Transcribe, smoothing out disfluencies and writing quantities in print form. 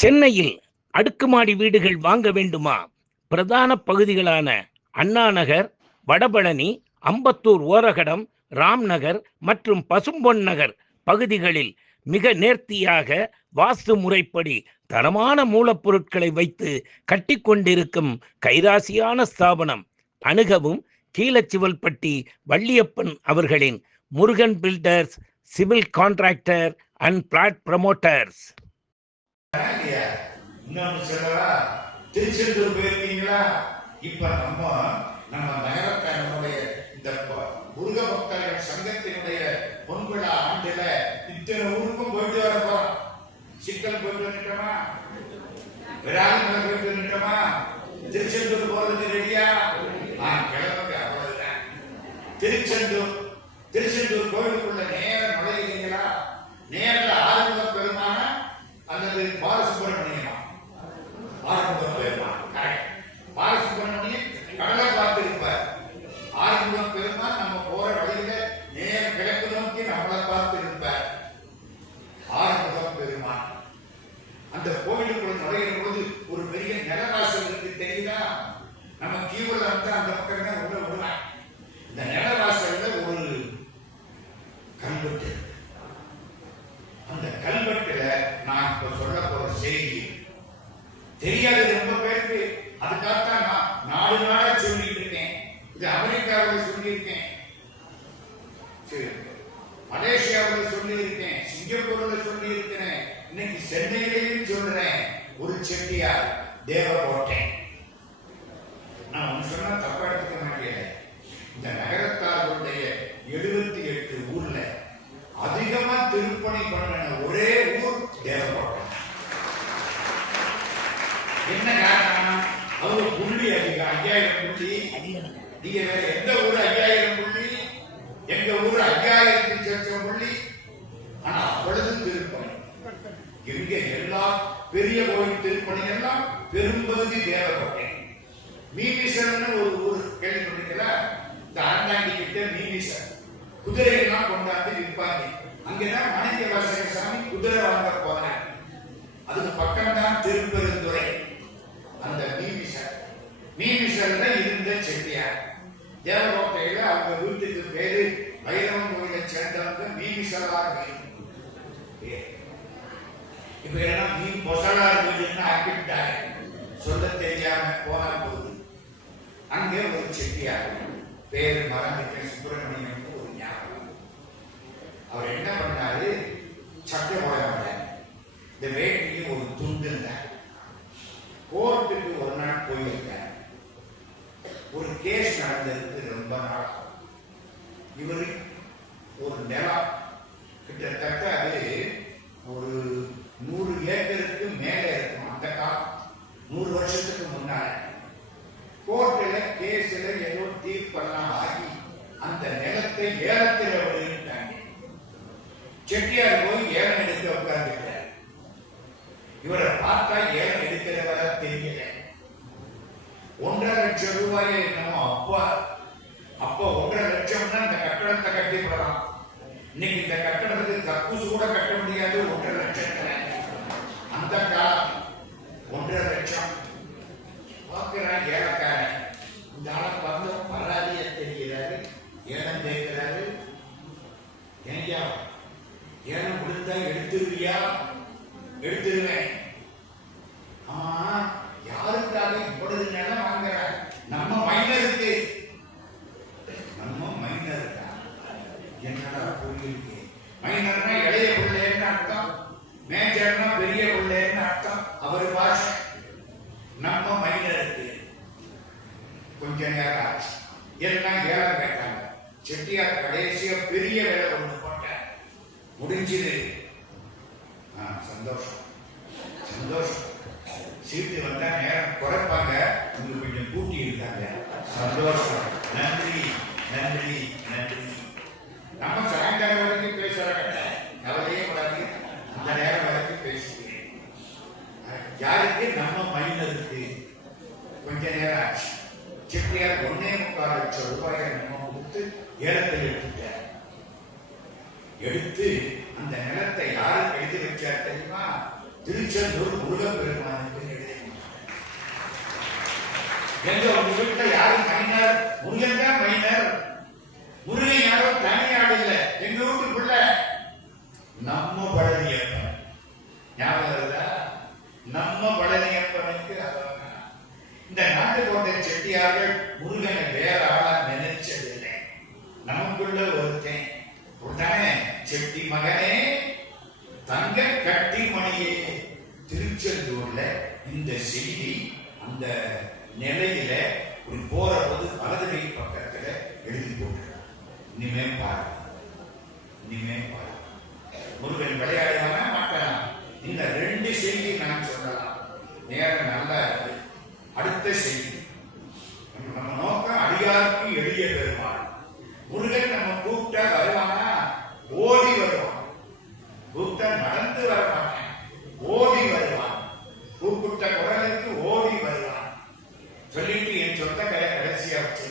சென்னையில் அடுக்குமாடி வீடுகள் வாங்க வேண்டுமா? பிரதான பகுதிகளான அண்ணா நகர், வடபழனி, அம்பத்தூர் ஓரகடம், ராம்நகர் மற்றும் பசும்பொன் நகர் பகுதிகளில் மிக நேர்த்தியாக வாஸ்து முறைப்படி தரமான மூலப்பொருட்களை வைத்து கட்டிக்கொண்டிருக்கும் கைராசியான ஸ்தாபனம். அணுகவும் கீழச்சிவல்பட்டி வள்ளியப்பன் அவர்களின் Murugan builders, civil contractor and flat promoters. இன்னொன்னு சொல்லவா, திருச்செந்தூர் போயிருக்கீங்களா? இப்ப நம்ம நகரத்தினுடைய இந்த முருக பக்தர்கள் சங்கத்தினுடைய பொன்விழா ஆண்டுல இத்தனை ஊருக்கும் போயிட்டு வர போறோம். சிக்கல் போயிட்டு வந்துட்டோமா? விராலிமலை போயிட்டு வந்துட்டோமா? திருச்செந்தூர் போறதுக்கு ரெடியா? கிளம்புங்க, அவ்வளவுதான். திருச்செந்தூர் கோயிலுக்குள்ள நேரம் நுழையிறீங்களா? நேரில் ஆறுமுக பெருமான அல்லது பாலசுப்பிரமணியமா? ஆறுமுக பெருமான் கரெக்ட். பாலசுப்பிரமணியன் கடலை பார்த்து இருப்பார். ஆறுமுக பெருமான் நம்ம போற வழியில நேர கிழக்கு நோக்கி நம்மளை பார்த்து இருப்பார். ஆறுமுக பெருமான் அந்த கோவிலுக்குள்ள நுழைகிற பொழுது ஒரு பெரிய நிலவாசல் இருக்கு, தெரியுதா? நம்ம கீவுல வந்து அந்த பக்கம் தான் உள்ள விடுவேன். இந்த நிலவாசல்ல ஒரு கல்வெட்டு. அந்த கல்வெட்டுல நான் இப்ப சொல்ல போற செய்தி தெரியாது ரொம்ப பேருக்கு. அதுக்காகத்தான் நான் நாடா சொல்லிட்டு இருக்கேன். இது அமெரிக்காவில் சொல்லியிருக்கேன், மலேசியாவில் சொல்லியிருக்கேன், சிங்கப்பூர்ல சொல்லியிருக்கிறேன், இன்னைக்கு சென்னையிலையும் சொல்றேன். ஒரு செட்டியார் தேவகோட்டை. நான் ஒன்று சொன்னா தப்பா எடுத்துக்க மாட்டேன். இந்த நகரத்தாருடைய 78 ஊர்ல அதிகமா திருப்பணி பண்ணின ஒரே ஊர் தேவகோட்டை. என்ன காரணம்? அவங்க புள்ளி அதிகம், 5000 புள்ளி. நீங்க வேற எந்த ஊர் 5000 புள்ளி? எங்க ஊர் 5000 புள்ளி. ஆனா அவ்வளவு திருப்பணி. எங்க எல்லா பெரிய கோயில் திருப்பணி எல்லாம் பெரும்பகுதி தேவகோட்டை. மீமிசர்னு ஒரு ஊர் கேள்விப்பட்டீங்களா? இந்த அறந்தாண்டி கிட்ட மீமிசர் குதிரையெல்லாம் கொண்டாந்து விற்பாங்க. அங்கதான் மாணிக்க வாசகர் சாமி குதிரை வாங்க போனார். அதுக்கு பக்கம் தான் திருப்பெருந்துறை. அந்த மீமிசர்ல இருந்த செட்டியார். தேவகோட்டையில அவங்க வீட்டுக்கு பேரு வைரவன் கோயிலை சேர்ந்தவங்க மீமிசரார். இப்ப எல்லாம் மீன் பொசலார் வீடுன்னு ஆக்கிவிட்டாங்க. சொல்ல தெரியாம போனா போது. அங்கே ஒரு செட்டியார் பேரு மறந்துட்ட சுப்பிரமணியன் ஒரு ஞாபகம். அவர் என்ன பண்ணாரு? சட்டை போட மாட்டார். இந்த வேட்டிக்கு ஒரு துண்டு இருந்தார். கோர்ட்டுக்கு ஒரு நாள் போயிருக்கார். ஒரு கேஸ் நடந்திருக்கு ரொம்ப நாள். இவரு ஒரு நிலம் கிட்டத்தட்ட அது ஒரு 100 ஏக்கருக்கு மேல இருக்கும். அந்த காலம் 100 வருஷத்துக்கு முன்னால கோர்ட்ல கேஸ்ல ஏதோ தீர்ப்பெல்லாம் ஆகி அந்த நிலத்தை ஏலத்தில் விடுவிட்டாங்க. செட்டியார் போய் ஏலம் எடுக்க உட்கார்ந்துட்டார். இவரை பார்த்தா ஏலம் எடுக்கிறவர தெரியல. 1.5 லட்சம் ரூபாயை என்னமோ அப்போ 1.5 லட்சம்னா இந்த கட்டடத்தை கட்டிப்படலாம். இன்னைக்கு இந்த கட்டடத்துக்கு கக்கூசு கூட கட்ட முடியாது 1.5 லட்சத்துல. அந்த காலம் 1.5 லட்சம் பார்க்கிறான் ஏலக்காரன். இந்த ஆளை பார்த்து பராதிய தெரிகிறாரு. ஏலம் கேட்கிறாரு. ஏன்யா ஏலம் கொடுத்தா எடுத்துருவியா? எடுத்துருவேன். ஆமா, யாருக்காக இப்பொழுது நிலம் வாங்குற? நம்ம மைனருக்கு. நம்ம மைனருக்கா? என்னடா புரியுது? மைனர்னா இளைய பிள்ளைன்னு அர்த்தம், மேஜர்னா பெரிய பிள்ளைன்னு அர்த்தம். அவர் பாஷை. நம்ம மைனருக்கு கொஞ்ச நேரம் ஆச்சு. எல்லாம் ஏலம் கேட்டாங்க. செட்டியார் கடைசியா பெரிய வேலை ஒண்ணு போட்டார். முடிஞ்சது. சந்தோஷம் சந்தோஷம். சீட்டு வந்தா நேரம் குறைப்பாங்க, உங்களுக்கு கொஞ்சம் கூட்டி இருக்காங்க. சந்தோஷம். நன்றி நன்றி நன்றி. நம்ம சாயங்காலம் வரைக்கும் பேசுறாங்க. கவலையே கூடாது. அந்த நேரம் வரைக்கும் பேசுகிறேன். யாருக்கு? நம்ம மைனருக்கு. கொஞ்ச நேரம் ஆச்சு. செட்டியார் 1.25 லட்சம் ரூபாயை நம்ம கொடுத்து ஏலத்தில் எடுத்துட்டார். எடுத்து அந்த நிலத்தை யாருக்கு எழுதி வச்சார் தெரியுமா? திருச்செந்தூர் முருகப்பெருமானுக்கு எழுதி எங்க உங்க வீட்டுல யாரும் மைனர்? முருகன் தான் மைனர். முருகன் யாரோ தனியாடு இல்ல. எங்க வீட்டுக்குள்ள நம்ம பழனியப்பன் ஞாபகம் இருந்தா, நம்ம பழனியப்பனுக்கு இந்த நாட்டுக்கோட்டை செட்டியார்கள் முருகனை வேற ஆளா நினைச்சதில்லை. நமக்குள்ள ஒருத்தன் உடனே செட்டி மகனே தங்க கட்டி மணியே. திருச்செந்தூர்ல இந்த செய்தி அந்த நிலையில ஒரு போற போது வலது கை பக்கத்துல எழுதி போட்டுருக்காங்க. இனிமே பாரு, இனிமே பாரு, முருகன் விளையாடுவானா மாட்டானா? இந்த ரெண்டு செய்தி நான் சொல்லலாம். நேரம் நல்லா இருக்கு. அடுத்த செய்தி, நம்ம நோக்கம் அடியாருக்கு எளிய பெருமாள். முருகன் நம்ம கூப்பிட்டா வருவானா? ஓடி வருவான். கூப்பிட்டா நடந்து வரமாட்டேன், ஓடி வருவான். கூப்பிட்ட குரலுக்கு ஓடி வருவான். சொல்லிட்டு என் சொந்த கடைசியா வச்சு